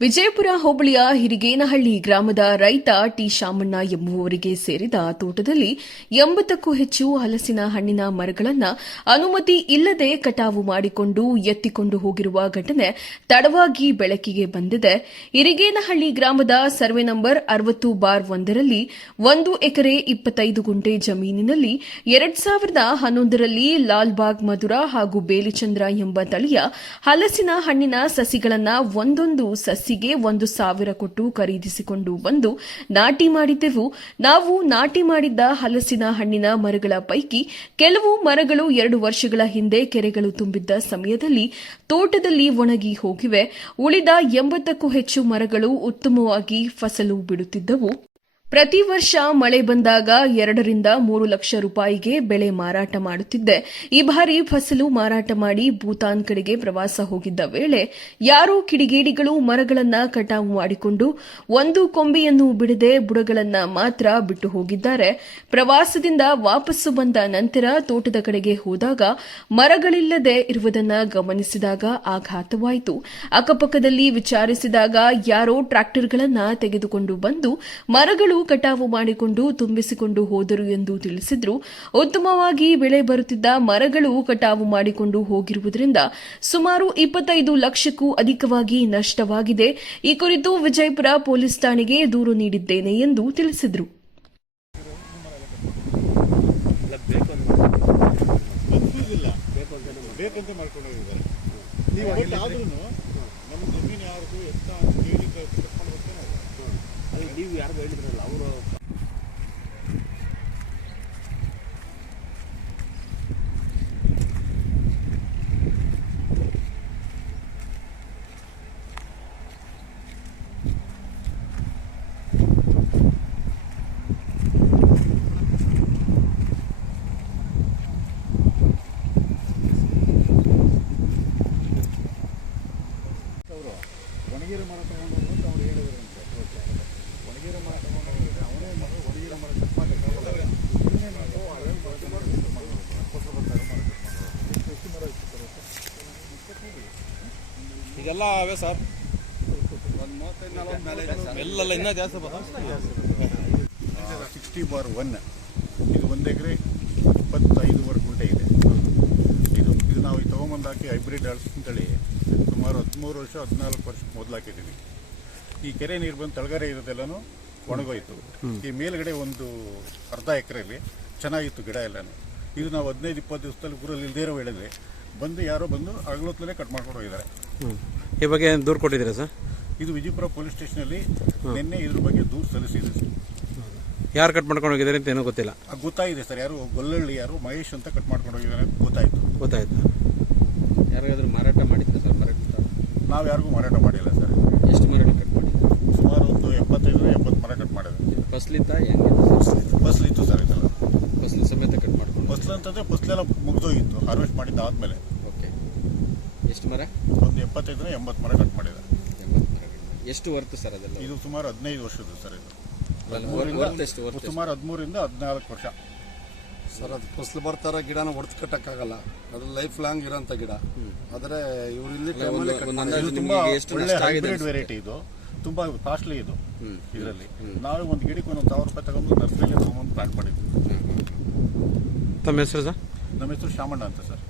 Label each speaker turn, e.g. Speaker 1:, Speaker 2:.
Speaker 1: ವಿಜಯಪುರ ಹೋಬಳಿಯ ಹಿರಿಗೇನಹಳ್ಳಿ ಗ್ರಾಮದ ರೈತ ಟಿ ಶಾಮಣ್ಣ ಎಂಬುವವರಿಗೆ ಸೇರಿದ ತೋಟದಲ್ಲಿ ಎಂಬತ್ತಕ್ಕೂ ಹೆಚ್ಚು ಹಲಸಿನ ಹಣ್ಣಿನ ಮರಗಳನ್ನು ಅನುಮತಿ ಇಲ್ಲದೆ ಕಟಾವು ಮಾಡಿಕೊಂಡು ಎತ್ತಿಕೊಂಡು ಹೋಗಿರುವ ಘಟನೆ ತಡವಾಗಿ ಬೆಳಕಿಗೆ ಬಂದಿದೆ. ಹಿರಿಗೇನಹಳ್ಳಿ ಗ್ರಾಮದ ಸರ್ವೆ ನಂಬರ್ ಅರವತ್ತು ಬಾರ್ ಒಂದರಲ್ಲಿ ಒಂದು ಎಕರೆ ಇಪ್ಪತ್ತೈದು ಗುಂಟೆ ಜಮೀನಿನಲ್ಲಿ ಎರಡ್ ಸಾವಿರದ ಹನ್ನೊಂದರಲ್ಲಿ ಲಾಲ್ಬಾಗ್ ಮಧುರ ಹಾಗೂ ಬೇಲಿಚಂದ್ರ ಎಂಬ ತಳಿಯ ಹಲಸಿನ ಹಣ್ಣಿನ ಸಸಿಗಳನ್ನ ಒಂದೊಂದು ಸಸಿಗೆ ಒಂದು ಸಾವಿರ ಕೊಟ್ಟು ಖರೀದಿಸಿಕೊಂಡು ಬಂದು ನಾಟಿ ಮಾಡಿದ್ದೆವು ನಾವು ನಾಟಿ ಮಾಡಿದ್ದ ಹಲಸಿನ ಹಣ್ಣಿನ ಮರಗಳ ಪೈಕಿ ಕೆಲವು ಮರಗಳು ಎರಡು ವರ್ಷಗಳ ಹಿಂದೆ ಕೆರೆಗಳು ತುಂಬಿದ್ದ ಸಮಯದಲ್ಲಿ ತೋಟದಲ್ಲಿ ಒಣಗಿ ಹೋಗಿವೆ. ಉಳಿದ ಎಂಬತ್ತಕ್ಕೂ ಹೆಚ್ಚು ಮರಗಳು ಉತ್ತಮವಾಗಿ ಫಸಲು ಬಿಡುತ್ತಿದ್ದವು. ಪ್ರತಿ ವರ್ಷ ಮಳೆ ಬಂದಾಗ ಎರಡರಿಂದ ಮೂರು ಲಕ್ಷ ರೂಪಾಯಿಗೆ ಬೆಳೆ ಮಾರಾಟ ಮಾಡುತ್ತಿದ್ದೆ. ಈ ಬಾರಿ ಫಸಲು ಮಾರಾಟ ಮಾಡಿ ಭೂತಾನ್ ಕಡೆಗೆ ಪ್ರವಾಸ ಹೋಗಿದ್ದ ವೇಳೆ ಯಾರೋ ಕಿಡಿಗೇಡಿಗಳು ಮರಗಳನ್ನ ಕಟಾವು ಮಾಡಿಕೊಂಡು ಒಂದು ಕೊಂಬೆಯನ್ನು ಬಿಡದೆ ಬುಡಗಳನ್ನ ಮಾತ್ರ ಬಿಟ್ಟು ಹೋಗಿದ್ದಾರೆ. ಪ್ರವಾಸದಿಂದ ವಾಪಸ್ಸು ಬಂದ ನಂತರ ತೋಟದ ಕಡೆಗೆ ಹೋದಾಗ ಮರಗಳಿಲ್ಲದೆ ಇರುವುದನ್ನ ಗಮನಿಸಿದಾಗ ಆಘಾತವಾಯಿತು. ಅಕ್ಕಪಕ್ಕದಲ್ಲಿ ವಿಚಾರಿಸಿದಾಗ ಯಾರೋ ಟ್ರ್ಯಾಕ್ಟರ್ಗಳನ್ನ ತೆಗೆದುಕೊಂಡು ಬಂದು ಮರಗಳು ಕಟಾವು ಮಾಡಿಕೊಂಡು ತುಂಬಿಸಿಕೊಂಡು ಹೋದರು ಎಂದು ತಿಳಿಸಿದ್ರು. ಉತ್ತಮವಾಗಿ ಬೆಳೆ ಬರುತ್ತಿದ್ದ ಮರಗಳು ಕಟಾವು ಮಾಡಿಕೊಂಡು ಹೋಗಿರುವುದರಿಂದ ಸುಮಾರು ಇಪ್ಪತ್ತೈದು ಲಕ್ಷಕ್ಕೂ ಅಧಿಕವಾಗಿ ನಷ್ಟವಾಗಿದೆ. ಈ ಕುರಿತು ವಿಜಯಪುರ ಪೊಲೀಸ್ ಠಾಣೆಗೆ ದೂರು ನೀಡಿದ್ದೇನೆ ಎಂದು ತಿಳಿಸಿದರು.
Speaker 2: ಬೇಕಂತ ಮಾಡ್ಕೊಂಡು ಹೋಗಿದ್ದಾರೆ. ನೀವು ಆದ್ರೂ ನಮ್ಮ ಜಮೀನು ಯಾರಿಗೂ ಎತ್ತ ಅಂತ ಹೇಳಿ ಕಟ್ಕೊಂಡು ಹೋಗ್ತೇನೆ
Speaker 3: ಅದು ನೀವು ಯಾರು ಹೇಳಿದ್ರಲ್ಲ ಅವರು
Speaker 2: ಒಣಗಿರೋ ಮರ ತಗೊಂಡು ಹೋಗ್ಬಿಟ್ಟು ಅವ್ರು ಹೇಳಿದ್ರಂತೆ ಒಣಗಿರೋ ಮರ ತಗೊಂಡು ಹೋಗಿದ್ರೆ ಅವನೇ ಮರ ಒಣಗಿರೋ ಮರ ಕಟ್ ಮಾಡಲಿಕ್ಕೆ ಇದನ್ನೇ ನಾವು ಹಳೆ ಮರ ಕಟ್ ಮಾಡ್ಬೇಕು. ಕೊಟ್ಟರು ಬರ್ತಾರೆ ಮರ ಕಟ್ ಮಾಡೋದು ಎಷ್ಟು ಮರ ಇತ್ತು ಬರುತ್ತೆ
Speaker 3: ಈಗೆಲ್ಲ ಅವೆ ಸರ್. ಎಲ್ಲ ಇನ್ನೂ ಜಾಸ್ತಿ
Speaker 2: ಸಿಕ್ಸ್ಟಿ ಬಾರ್ ಒನ್ ಇದು ಒಂದು ಎಕರೆ ಇಪ್ಪತ್ತೈದುವರೆ ಗುಂಟೆ ಇದೆ. ಇದು ಇದು ನಾವು ಈ ತೊಗೊಂಬಂದು ಹಾಕಿ ಹೈಬ್ರಿಡ್ ಅಂತೇಳಿ ಸುಮಾರು ಹದಿಮೂರು ವರ್ಷ ಹದಿನಾಲ್ಕು ವರ್ಷ ಮೊದಲು ಹಾಕಿದ್ದೀವಿ ಈ ಕೆರೆ ನೀರು ಬಂದು ತಳಗರೆ ಇರೋದೆಲ್ಲನೂ ಒಣಗೋಯ್ತು. ಈ ಮೇಲ್ಗಡೆ ಒಂದು ಅರ್ಧ ಎಕರೆಯಲ್ಲಿ ಚೆನ್ನಾಗಿತ್ತು ಗಿಡ ಎಲ್ಲನೂ. ಇದು ನಾವು ಹದಿನೈದು ಇಪ್ಪತ್ತು ದಿವಸದಲ್ಲಿ ಊರಲ್ಲಿ ಇಲ್ಲದೇ ಇರೋ ಹೇಳಿದ್ರೆ ಬಂದು ಯಾರೋ ಬಂದು ಅಗಲೊತ್ತಲೇ ಕಟ್ ಮಾಡ್ಕೊಂಡು ಹೋಗಿದ್ದಾರೆ.
Speaker 4: ಈ ಬಗ್ಗೆ ದೂರು ಕೊಟ್ಟಿದ್ದೀರಾ ಸರ್?
Speaker 2: ಇದು ವಿಜಯಪುರ ಪೊಲೀಸ್ ಸ್ಟೇಷನಲ್ಲಿ ನಿನ್ನೆ ಇದ್ರ ಬಗ್ಗೆ ದೂರು ಸಲ್ಲಿಸಿದೆ ಸರ್.
Speaker 4: ಯಾರು ಕಟ್ ಮಾಡ್ಕೊಂಡು ಹೋಗಿದ್ದಾರೆ ಅಂತ ಏನೂ ಗೊತ್ತಿಲ್ಲ?
Speaker 2: ಗೊತ್ತಾಗಿದೆ ಸರ್. ಯಾರು ಗೊಲ್ಲಳ್ಳಿ ಯಾರು ಮಹೇಶ್ ಅಂತ ಕಟ್ ಮಾಡ್ಕೊಂಡು ಹೋಗಿದ್ದಾರೆ ಅಂತ ಗೊತ್ತಾಯ್ತು.
Speaker 4: ಗೊತ್ತಾಯ್ತು.
Speaker 3: ಯಾರಿಗಾದ್ರೂ ಮಾರಾಟ ಮಾಡಿದ್ರೆ ಸರ್? ಮಾರಾಟ
Speaker 2: ನಾವು ಯಾರಿಗೂ ಮಾರಾಟ ಮಾಡಿಲ್ಲ ಸರ್.
Speaker 3: ಎಷ್ಟು ಮರಗಳು ಕಟ್ ಮಾಡಿ
Speaker 2: ಸುಮಾರು ಒಂದು ಎಪ್ಪತ್ತೈದು ಎಂಬತ್ತು ಮರ ಕಟ್ ಮಾಡಿದೆ
Speaker 3: ಫಸ್ಲಿಂದ ಹೆಂಗಿತ್ತು ಸರ್
Speaker 2: ಫಸ್ಲಿತ್ತು ಸರ್ ಇದೆಲ್ಲ
Speaker 3: ಫಸ್ಲು ಸಮೇತ ಕಟ್ ಮಾಡ್ಕೊಂಡು
Speaker 2: ಫಸ್ಲ್ ಅಂತಂದ್ರೆ ಫಸ್ಲೆಲ್ಲ ಮುಗಿದೋಗಿತ್ತು ಹಾರ್ವೆಸ್ಟ್ ಮಾಡಿದ್ದ ಆದ್ಮೇಲೆ.
Speaker 3: ಓಕೆ. ಎಷ್ಟು ಮರ?
Speaker 2: ಒಂದು ಎಪ್ಪತ್ತೈದು ಎಂಬತ್ತು ಮರ ಕಟ್ ಮಾಡಿದೆ
Speaker 3: ಎಂಬತ್ತು ಎಷ್ಟು ವರ್ತು ಸರ್ ಅದೆಲ್ಲ?
Speaker 2: ಇದು ಸುಮಾರು ಹದಿನೈದು ವರ್ಷದ್ದು ಸರ್ ಇದು? ಸುಮಾರು ಹದಿಮೂರಿಂದ ಹದಿನಾಲ್ಕು ವರ್ಷ.
Speaker 5: ಸರ್ ಅದು ಫಸಲು ಬರ್ತಾರ ಗಿಡನ ಹೊಡೆದು ಕಟ್ಟಕ್ಕಾಗಲ್ಲ. ಅದು ಲೈಫ್ ಲಾಂಗ್ ಇರೋಂಥ ಗಿಡ. ಆದರೆ
Speaker 2: ಇವ್ರಲ್ಲಿ ತುಂಬಾ ಒಳ್ಳೆ ಹೈಬ್ರಿಡ್ ವೆರೈಟಿ ಇದು. ತುಂಬಾ ಕಾಸ್ಟ್ಲಿ ಇದು. ಇದರಲ್ಲಿ. ನಾವು ಒಂದು ಗಿಡಕ್ಕೆ ಒಂದು ಸಾವಿರ ರೂಪಾಯಿ ತಗೊಂಡು ನರ್ಸರಿಯಲ್ಲಿ ತಗೊಂಡು ಪ್ಲಾಂಟ್ ಮಾಡಿದ್ವಿ.
Speaker 4: ತಮ್ಮ ಹೆಸರು ಸರ್?
Speaker 2: ನಮ್ಮ ಹೆಸರು ಶಾಮಣ್ಣ ಅಂತ ಸರ್.